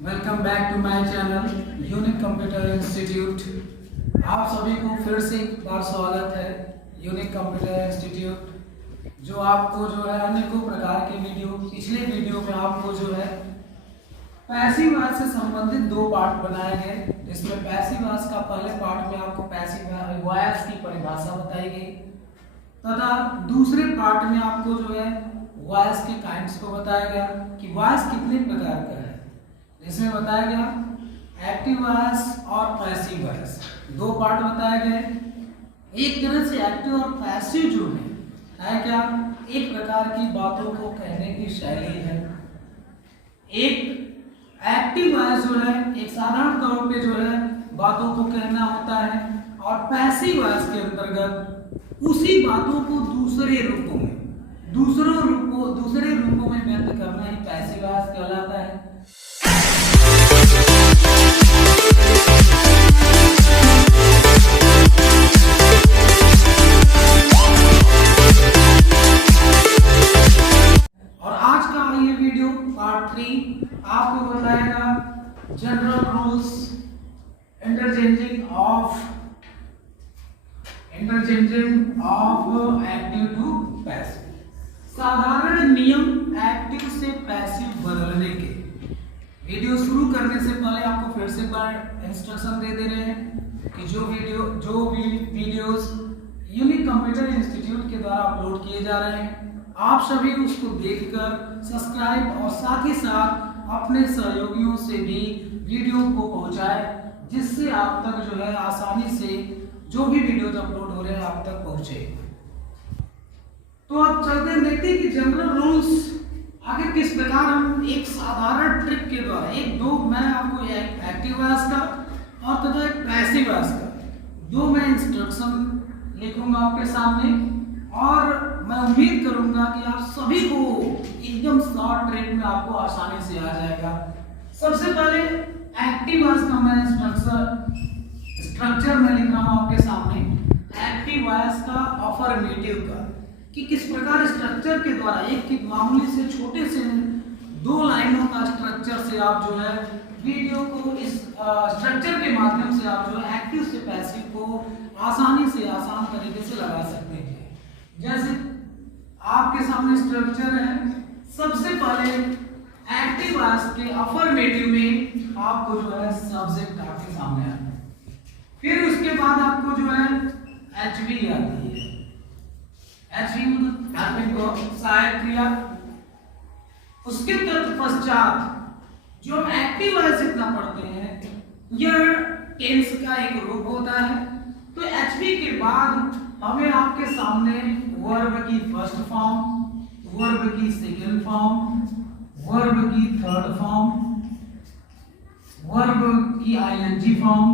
Welcome back to my channel Unique Computer Institute. आप सभी को फिर से एक बार स्वागत है। यूनिक कंप्यूटर इंस्टीट्यूट जो आपको जो है अनेकों प्रकार के पिछले वीडियो में आपको जो है पैसिव वॉइस से संबंधित दो पार्ट बनाए गए। इसमें पैसिव वॉइस का पहले पार्ट में आपको पैसिव वॉइस की परिभाषा बताई गई तथा दूसरे पार्ट में आपको जो है वॉइस के काइंड्स को बताया गया कि वॉइस कितने प्रकार का है। इसमें बताया गया एक्टिव वॉइस और पैसिव वॉइस, दो पार्ट बताए गए। एक तरह से एक्टिव और पैसिव जो है क्या, एक प्रकार की बातों को कहने की शैली है। एक एक्टिव वॉइस जो है एक साधारण तौर पे जो है बातों को कहना होता है और पैसिव वॉइस के अंतर्गत उसी बातों को दूसरे रूपों में व्यक्त करना ही पैसिव वॉइस कहलाता है। और आज का ये वीडियो पार्ट 3 आपको बताएगा general rules interchanging of active to passive, साधारण नियम एक्टिव से पैसिव बदलने के। वीडियो शुरू करने से पहले आपको फिर से एक बार इंस्ट्रक्शन दे रहे हैं कि जो भी वीडियोस यूनिक कंप्यूटर इंस्टीट्यूट के द्वारा अपलोड किए जा रहे हैं आप सभी उसको देखकर सब्सक्राइब और साथ ही साथ अपने सहयोगियों से भी वीडियो को पहुंचाएं, जिससे आप तक जो है आसानी से जो भी वीडियोस अपलोड हो रहे हैं आप तक पहुंचे। तो अब चलते हैं, देखते हैं कि जनरल रूल्स आगे किस प्रकार हम एक साधारण ट्रिक के द्वारा मैं आपको एक्टिव वॉइस का और तथा एक पैसिव वॉइस का दो मैं इंस्ट्रक्शन लिखूंगा आपके सामने और मैं उम्मीद करूंगा कि आप सभी को एकदम शॉर्ट ट्रिक में आपको आसानी से आ जाएगा। सबसे पहले एक्टिव वॉइस का मैं स्ट्रक्चर में लिख रहा हूं आपके सामने। एक्टिव वॉइस का अफर्मेटिव का कि किस प्रकार स्ट्रक्चर के द्वारा एक मामूली से छोटे से दो लाइनों का स्ट्रक्चर से आप जो है वीडियो को इस स्ट्रक्चर के माध्यम से आप जो है एक्टिव से पैसिव को आसानी से आसान तरीके से लगा सकते हैं। जैसे आपके सामने स्ट्रक्चर है, सबसे पहले एक्टिव वॉइस के अफर्मेटिव में आपको जो है सब्जेक्ट आपके सामने आता है, फिर उसके बाद आपको जो है एचवी आती है। एचवी मतलब सहायक क्रिया। उसके तत्पश्चात जो हम एक्टिव वॉइस इतना पढ़ते हैं यह टेंस का एक रूप होता है। तो एचवी के बाद हमें आपके सामने वर्ब की फर्स्ट फॉर्म, वर्ब की सेकंड फॉर्म, वर्ब की थर्ड फॉर्म, वर्ब की आईएनजी फॉर्म,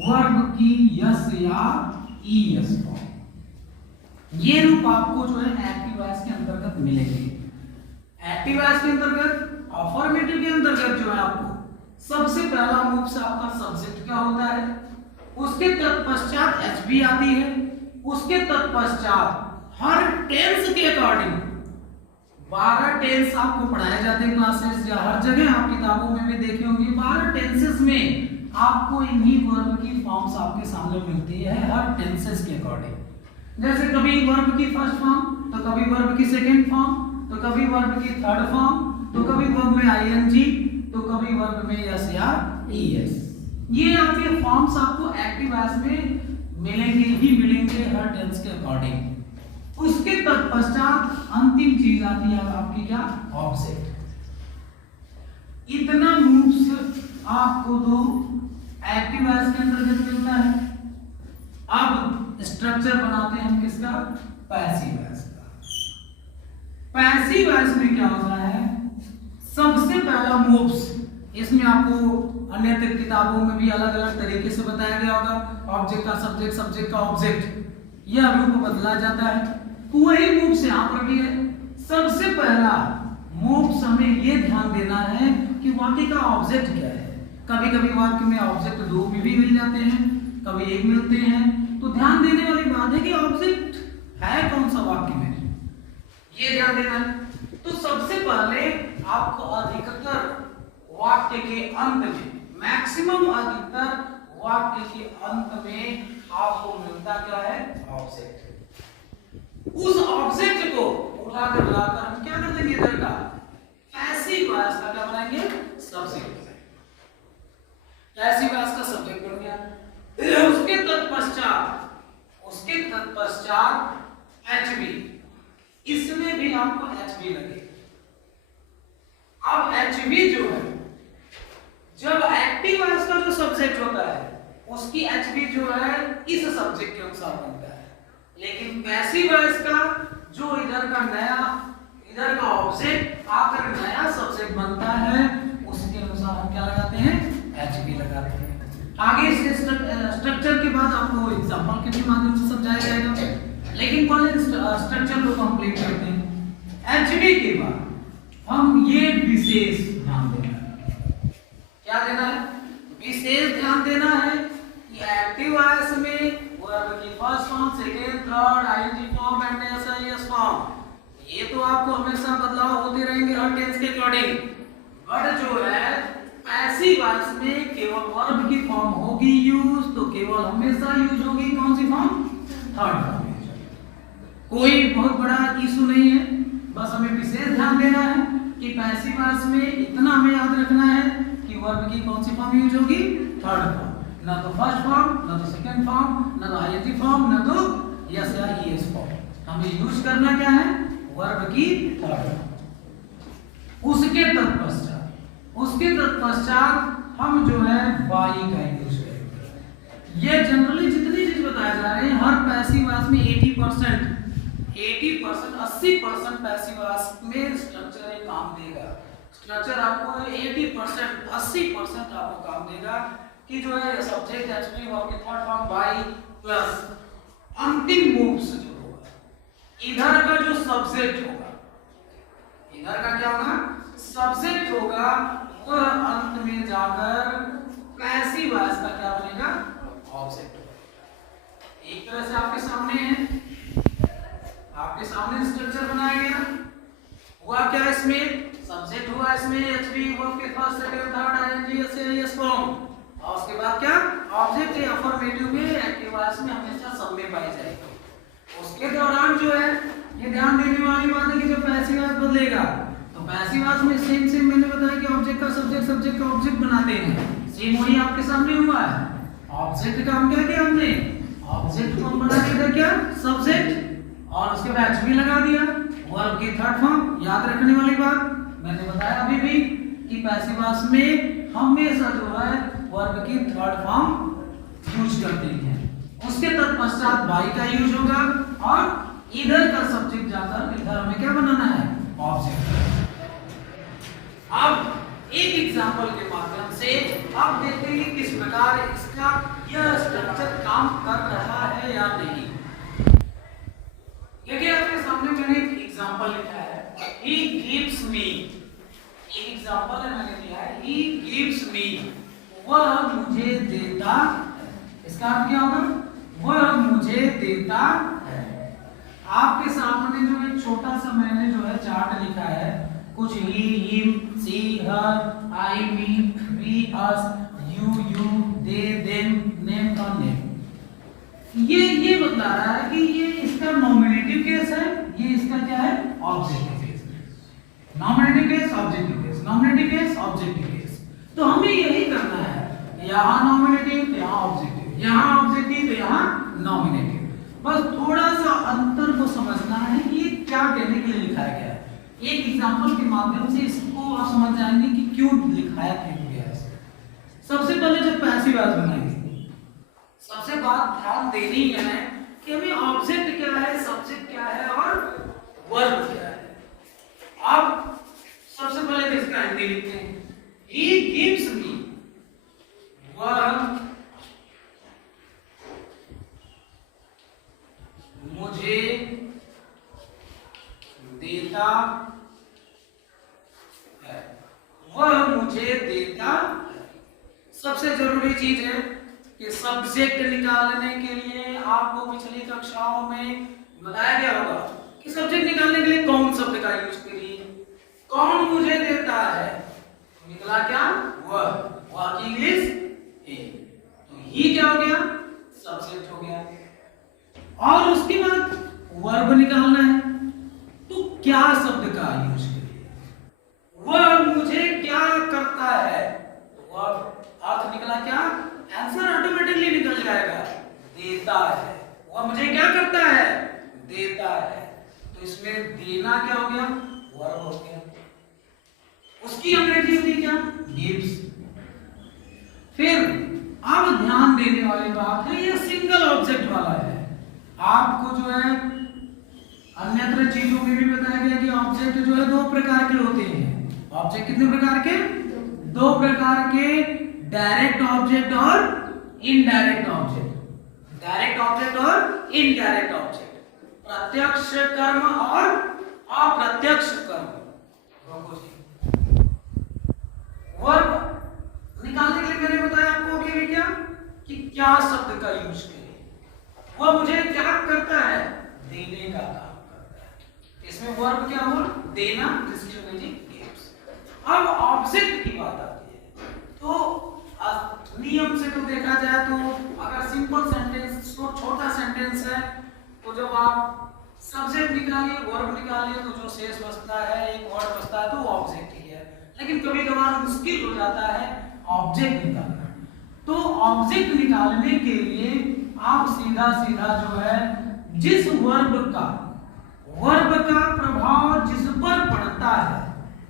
वर्ब की यस या ईएस फॉर्म, ये रूप आपको जो है एक्टिव वॉइस के अंतर्गत मिलेंगे। एक्टिव वॉइस के अंतर्गत अफर्मेटिव के अंतर्गत जो है आपको सबसे पहला रूप से आपका सब्जेक्ट क्या होता है, उसके तत्पश्चात एचबी आती है, उसके तत्पश्चात हर टेंस के अकॉर्डिंग 12 टेंस आपको पढ़ाए जाते हैं क्लासेस या हर जगह आप किताबों में भी देखे होंगे। 12 टेंसेस में आपको इन्हीं वर्ब की फॉर्म्स आपके सामने मिलती है हर टेंसेस के अकॉर्डिंग। जैसे कभी वर्ब की फर्स्ट फॉर्म, तो कभी वर्ब की सेकंड फॉर्म, तो कभी वर्ब की थर्ड फॉर्म, तो कभी वर्ब में आईएनजी, तो कभी वर्ब में यस या ईएस। ये आपके फॉर्म्स आपको एक्टिव वॉइस में मिलेंगे हर टेंस के अकॉर्डिंग। उसके तत्पश्चात अंतिम चीज आती है आपकी क्या, ऑब्जेक्ट। इतना मूव्स आपको दो एक्टिव वॉइस के अंतर्गत मिलता है। अब स्ट्रक्चर बनाते हैं हम किसका, पैसिव वॉइस का। पैसिव वॉइस में क्या होता है, सबसे पहला मूव्स, इसमें आपको अन्य किताबों में भी अलग अलग तरीके से बताया गया होगा। ऑब्जेक्ट का सब्जेक्ट, सब्जेक्ट का ऑब्जेक्ट, यह रूप बदला जाता है। तो वही मूव्स यहाँ पर भी है। सबसे पहला मूव्स हमें ये ध्यान देना है कि वाक्य का ऑब्जेक्ट क्या है। कभी कभी वाक्य में ऑब्जेक्ट दो भी मिल जाते हैं, कभी एक मिलते हैं। तो ध्यान देने वाली बात है कि ऑब्जेक्ट है कौन सा वाक्य में, ये ध्यान देना है। तो सबसे पहले आपको अधिकतर वाक्य के अंत में, मैक्सिमम अधिकतर वाक्य के अंत में आपको मिलता क्या है? ऑब्जेक्ट। उस ऑब्जेक्ट को उठाकर लाकर हम क्या कर देंगे? इधर का पैसिव वॉइस का क्या बनाएंगे? सब्जेक्ट। पैसिव वॉइस का सब्जेक्ट बन गया। उसके तत्पश्चात HV, इसमें भी आपको HV लगे। अब HV जो है, जब एक्टिव वॉइस का जो सब्जेक्ट होता है उसकी HV जो है इस सब्जेक्ट के अनुसार बनता है, लेकिन पैसिव वॉइस का जो इधर का ऑब्जेक्ट आकर नया सब्जेक्ट बनता है उसके अनुसार हम क्या लगाते हैं? HV लगाते हैं। आगे इस स्ट्रक्चर के बाद आपको एग्जांपल के भी माध्यम से समझाया जाएगा, लेकिन पहले स्ट्रक्चर को कंप्लीट करते हैं। HV के बाद हम ये विशेष ध्यान देना है। क्या देना है? विशेष ध्यान देना है कि एक्टिव वॉइस में वर्ब की first form, second, third, ING form and SIS form, ये तो आपको हमेशा बदलाव होते रहेंगे हर टेंस के अकॉर्डिंग। बट जो है पैसिव वॉइस में केवल वर्ब की फॉर्म होगी यूज, तो केवल हमेशा यूज होगी कौन सी फॉर्म? Third form. कोई बहुत बड़ा इशू नहीं है, बस हमें विशेष ध्यान देना है कि पैसिव वॉइस में इतना हमें याद रखना है कि वर्ब की कौन सी फॉर्म यूज होगी? Third form. ना तो फर्स्ट फॉर्म, ना तो सेकंड फॉर्म, ना तो आईएनजी फॉर्म, ना तो यस या ईएस फॉर्म। हमें यूज करना क्या है? वर्ब की थर्ड फॉर्म। उसके तत्पश्चात हम जो है बाई का यूज करेंगे। ये जनरली जितनी चीज बताए जा रहे हैं हर पैसिव वॉइस में 80% 80% पैसिव वॉइस में स्ट्रक्चर एक काम देगा। स्ट्रक्चर आपको 80% 80% आपको काम देगा कि जो है सब्जेक्ट HV वर्ब के थर्ड फॉर्म बाई प्लस अंतिम मूव्स जो होगा, इधर का जो सब्जेक्ट होगा, इधर का क्या होगा? सब्जेक्ट होगा, वह अंत में जाकर पैसिव वॉइस का क्या बनेगा? ऑब्जेक्ट होगा। एक तरह से आपके सामने है, आपके सामने स्ट्रक्चर बनाया गया। हुआ क्या? इसमें सब्जेक्ट हुआ, इसमें HV वर्ब के first, second, third, ING, SS form, और उसके बाद क्या? ऑब्जेक्ट है। अफर्मेटिव में, एक्टिव वॉइस में हमेशा सब में पाई जाएगी। उसके दौरान जो है ये ध्यान देने वाली बात है कि जब पैसिव वॉइस बदलेगा तो पैसिव वॉइस में सेम मैंने बताया कि ऑब्जेक्ट का सब्जेक्ट, सब्जेक्ट का ऑब्जेक्ट बनाते हैं। सेम वही आपके सामने हुआ है। ऑब्जेक्ट का हम क्या किया? हमने ऑब्जेक्ट को बना दिया क्या? सब्जेक्ट, और उसके बाद HV लगा दिया। वर्ब की थर्ड फॉर्म, याद रखने वाली बात मैंने बताया अभी भी कि पैसिव वॉइस में हमेशा जो है वर्ब की थर्ड फॉर्म यूज करते हैं। उसके तत्पश्चात बाई का यूज होगा और इधर का सब्जेक्ट जाकर इधर हमें क्या बनाना है? ऑब्जेक्ट। अब एक एग्जांपल के माध्यम से आप देखते हैं कि किस प्रकार इसका यह स्ट्रक्चर काम कर रहा है या नहीं। देखिए आपके सामने मैंने एक एग्जांपल लिखा है, he gives me। एक एग्जांपल है मैंने दिया है, he gives me, वह मुझे देता है। इसका अर्थ क्या होगा? वह मुझे देता है। आपके सामने जो एक छोटा सा मैंने जो है चार्ट लिखा है, कुछ he, him, she, her, I, me, we, us, you, they, them, name का name। ये बता रहा है कि ये इसका नॉमिनेटिव केस है, ये इसका क्या है? Objective case. Nominative case, objective case, nominative case, objective case. तो हमें यही करना है, यहाँ नॉमिनेटिव तो यहाँ ऑब्जेक्टिव, यहाँ ऑब्जेक्टिव तो यहाँ नॉमिनेटिव। बस थोड़ा सा अंतर को समझना है कि ये क्या कहने के लिए लिखाया गया है। एक एग्जांपल के माध्यम से इसको आप समझ जाएंगे कि क्यों लिखाया क्यों गया है। सबसे पहले जब पैसिव वॉइस बनाएंगे, सबसे बात ध्यान देनी है कि हमें ऑब्जेक्ट क्या है, सब्जेक्ट क्या है और वर्ब क्या है। अब सबसे पहले तो इसका हिंदी लिखते हैं, he gives me, वह मुझे देता है, वह मुझे देता है। सबसे जरूरी चीज है कि सब्जेक्ट निकालने के लिए आपको पिछली कक्षाओं में बताया गया होगा कि सब्जेक्ट निकालने के लिए कौन शब्द का यूज करिए, कौन मुझे देता है, तो निकला क्या, वह की इंग्लिश he। तो ही क्या हो गया, सब्जेक्ट हो गया। और उसके बाद वर्ब निकालना है, तो क्या शब्द का यूज करिए, वह मुझे क्या करता है, तो वह अर्थ निकला क्या, आंसर ऑटोमेटिकली निकल जाएगा, देता है। वह मुझे क्या करता है, देता है। तो इसमें देना क्या हो गया, वर्ब हो गया। उसकी अंग्रेजी होती क्या, गिव्स। फिर अब ध्यान देने वाली बात है, ये सिंगल ऑब्जेक्ट वाला है। आपको जो है अन्यत्र चीजों में भी बताया गया कि ऑब्जेक्ट जो है दो प्रकार के होते हैं। ऑब्जेक्ट कितने प्रकार के, दो प्रकार के, डायरेक्ट ऑब्जेक्ट और इनडायरेक्ट ऑब्जेक्ट। डायरेक्ट ऑब्जेक्ट और इनडायरेक्ट ऑब्जेक्ट, प्रत्यक्ष कर्म और अप्रत्यक्ष कर्म। वर्ब निकालने के लिए मैंने बताया आपको कि क्या, कि क्या शब्द का यूज करें। वह मुझे क्या करता है, देने का काम करता है। इसमें वर्ब क्या हुआ, देना, जिसकी अंग्रेजी गिव्स। अब ऑब्जेक्ट की बात आती है, तो नियम से तो देखा जाए तो अगर सिंपल सेंटेंस, तो छोटा सेंटेंस है, तो जब आप सब्जेक्ट निकालिए, वर्ब निकालिए, तो जो शेष बचता है, एक वर्ड बचता है, तो वो ऑब्जेक्ट ही है। लेकिन कभी कभार मुश्किल हो जाता है ऑब्जेक्ट निकालना, तो ऑब्जेक्ट निकालने के लिए आप सीधा सीधा जो है जिस वर्ब का प्रभाव जिस पर पड़ता है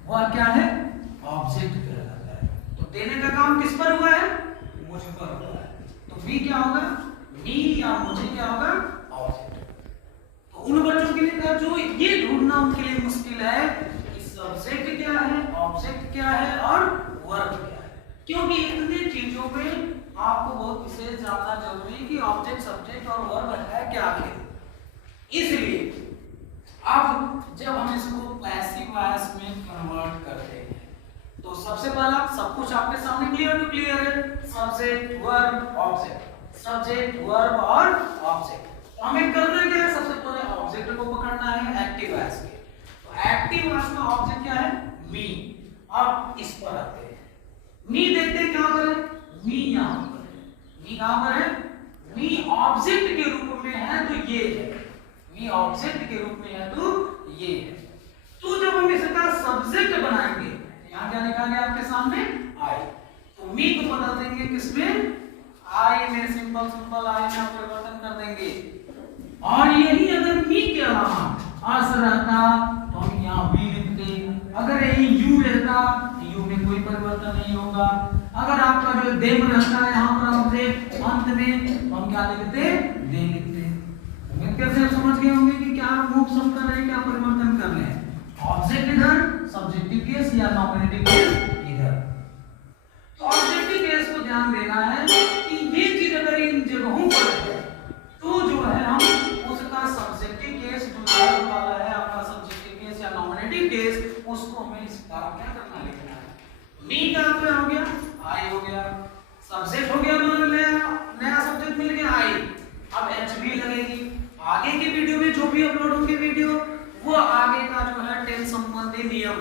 वह क्या है, ऑब्जेक्ट कहलाता है। तो देने का काम किस पर हुआ है, मुझ पर हुआ है। तो मी क्या होगा, मी या मुझे क्या होगा, ऑब्जेक्ट। तो उन बच्चों के लिए जो ये ढूंढना उनके लिए मुश्किल है कि सब्जेक्ट क्या है, ऑब्जेक्ट क्या है और वर्ब क्या है, क्योंकि इतनी चीजों पे आपको बहुत विशेष जानना जरूरी है कि ऑब्जेक्ट, सब्जेक्ट और वर्ब है क्या आखिर। इसलिए अब जब हम इसको पैसिव वॉइस में कन्वर्ट करते हैं, तो सबसे पहला सब कुछ आपके सामने क्लियर टू क्लियर है, subject, verb, object, subject, verb और ऑब्जेक्ट। तो हमें करना क्या है, सबसे पहले ऑब्जेक्ट को पकड़ना है एक्टिव वॉइस के। तो एक्टिव वॉइस का ऑब्जेक्ट क्या है, मी। अब इस पर आते हैं, मी देखते हैं क्या करें, मी यहां पर है, मी कहां पर है, मी ऑब्जेक्ट के रूप में है, तो ये है, मी ऑब्जेक्ट के रूप में है, तो ये है। तो जब हम इसका सब्जेक्ट बनाएंगे, यहां क्या लिखा गया आपके सामने, आई। तो मी को बदल देंगे किसमें, आई में, सिंपल सिंपल आई में परिवर्तन कर देंगे। और यही अगर मी के अलावा अस रहता तो हम यहाँ बी लिखते, अगर यही यू रहता तो यू में कोई परिवर्तन नहीं होगा। अगर आपका जो देम रहता है यहाँ पर ऑब्जेक्ट अंत में, तो हम क्या लिखते, दे लिखते। कैसे आप समझ गए होंगे कि क्या मूव सम कर रहे हैं, क्या परिवर्तन कर रहे हैं। ऑब्जेक्ट इधर, सब्जेक्टिव केस या नॉमिनेटिव केस इधर। तो ऑब्जेक्टिव केस को ध्यान देना है कि ये चीज अगर इन जगहों पर है, तो जो है हम उसका सब्जेक्टिव केस जो वाला है, आपका सब्जेक्टिव केस या नॉमिनेटिव केस, उसको हमें इस बार क्या करना, लिखना है। मी का क्या हो गया, आई हो गया, सब्जेक्ट हो गया, नया सब्जेक्ट मिल गया, आई। अब एचबी लगेगी। आगे की वीडियो में जो भी अपलोड होंगे वीडियो, वो आगे का जो है टेंस संबंधी नियम,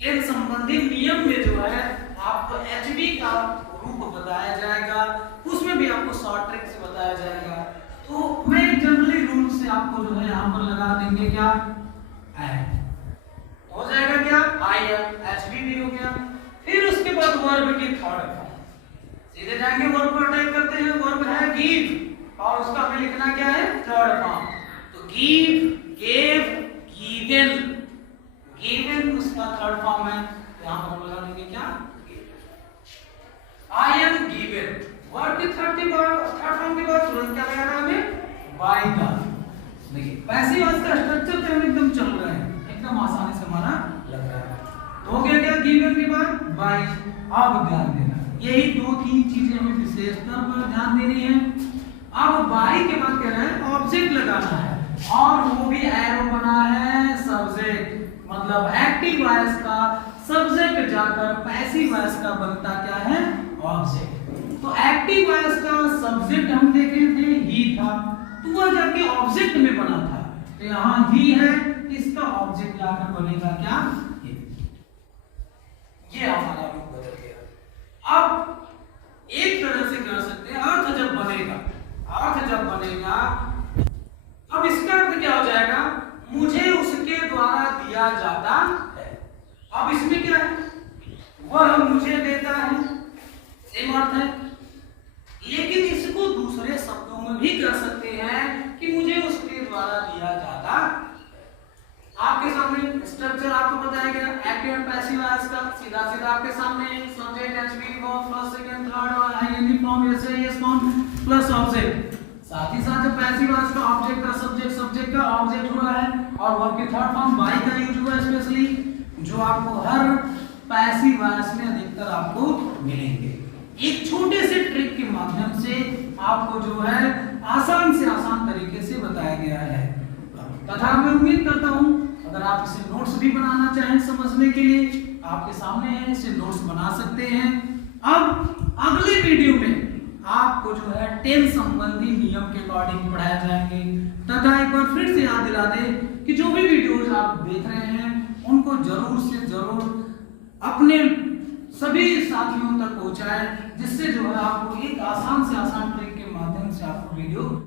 टेंस संबंधी नियम में जो है आपको एचबी का रूप बताया जाएगा, उसमें भी आपको शॉर्ट ट्रिक से बताया जाएगा। तो मैं जनरली रूल से आपको जो है यहाँ पर लगा देंगे क्या, हो जाएगा क्या, आई एचबी भी हो गया। फिर उसके बाद वर्ब की थर्ड फॉर्म, सीधे जाएंगे वर्ब पर टाइप करते हैं, वर्ब है गिव, और उसका हमें लिखना क्या है, थर्ड फॉर्म। तो गिव, गेव, गिवन, गिवन उसका थर्ड फॉर्म है, यहां पर हम लगा देंगे क्या, आई एम गिवन। वर्ब की थर्ड फॉर्म के बाद तुरंत क्या लगाना है हमें, बाय का। देखिए पैसिव वॉइस का स्ट्रक्चर तो हम एकदम चल रहा है, एकदम आसानी से हमारा लग रहा है। तो हो गया क्या, गिवन के बाद बाय। अब ध्यान देना, यही दो तीन चीजें हमें विशेषता पर ध्यान देनी है। अब बाई के बाद क्या है, ऑब्जेक्ट लगाना है, और वो भी एरो बना है सब्जेक्ट, मतलब एक्टिव वॉइस का सब्जेक्ट जाकर पैसिव वॉइस का बनता क्या है, ऑब्जेक्ट। तो एक्टिव वॉइस का सब्जेक्ट हम देखे थे ही था, तो वह जाके ऑब्जेक्ट में बना था। तो यहाँ ही है, इसका ऑब्जेक्ट जाकर बनेगा क्या, ये हमारा रूप बदल गया। अब एक तरह से कह सकते हैं अर्थ जब बनेगा, अब इसका अर्थ क्या हो जाएगा, मुझे उसके द्वारा दिया जाता है। अब इसमें क्या है, वह मुझे देता है, सेम अर्थ है, लेकिन इसको दूसरे शब्दों में भी कह सकते हैं कि मुझे उसके द्वारा दिया जाता है। आपके सामने स्ट्रक्चर आपको बताया गया एक्टिव एंड पैसिव वॉइस का, सीधा सीधा आपके सामने subject and be verb first second third और आईएनजी फॉर्म ऐसे यस फॉर्म प्लस ऑब्जेक्ट। साथ ही साथ जो पैसिव वॉइस का ऑब्जेक्ट का सब्जेक्ट, सब्जेक्ट का ऑब्जेक्ट हुआ है और वर्ब की थर्ड फॉर्म बाय का यूज हुआ है स्पेशली, जो आपको हर पैसिव वॉइस में अधिकतर आपको मिलेंगे। एक छोटे से ट्रिक के माध्यम से आपको जो है आसान से आसान तरीके से बताया गया है तथा मैं उम्मीद करता हूं अगर आप इसे नोट्स भी बनाना चाहें समझने के लिए, आपके सामने है, इसे नोट्स बना सकते हैं। अब अगले वीडियो में आपको जो है टेंस संबंधी नियम के अकॉर्डिंग पढ़ाया जाएंगे तथा एक बार फिर से याद दिला दें कि जो भी वीडियोज आप देख रहे हैं उनको जरूर से जरूर अपने सभी साथियों तक पहुंचाएं, जिससे जो है आपको एक आसान से आसान ट्रिक के माध्यम से आपको वीडियो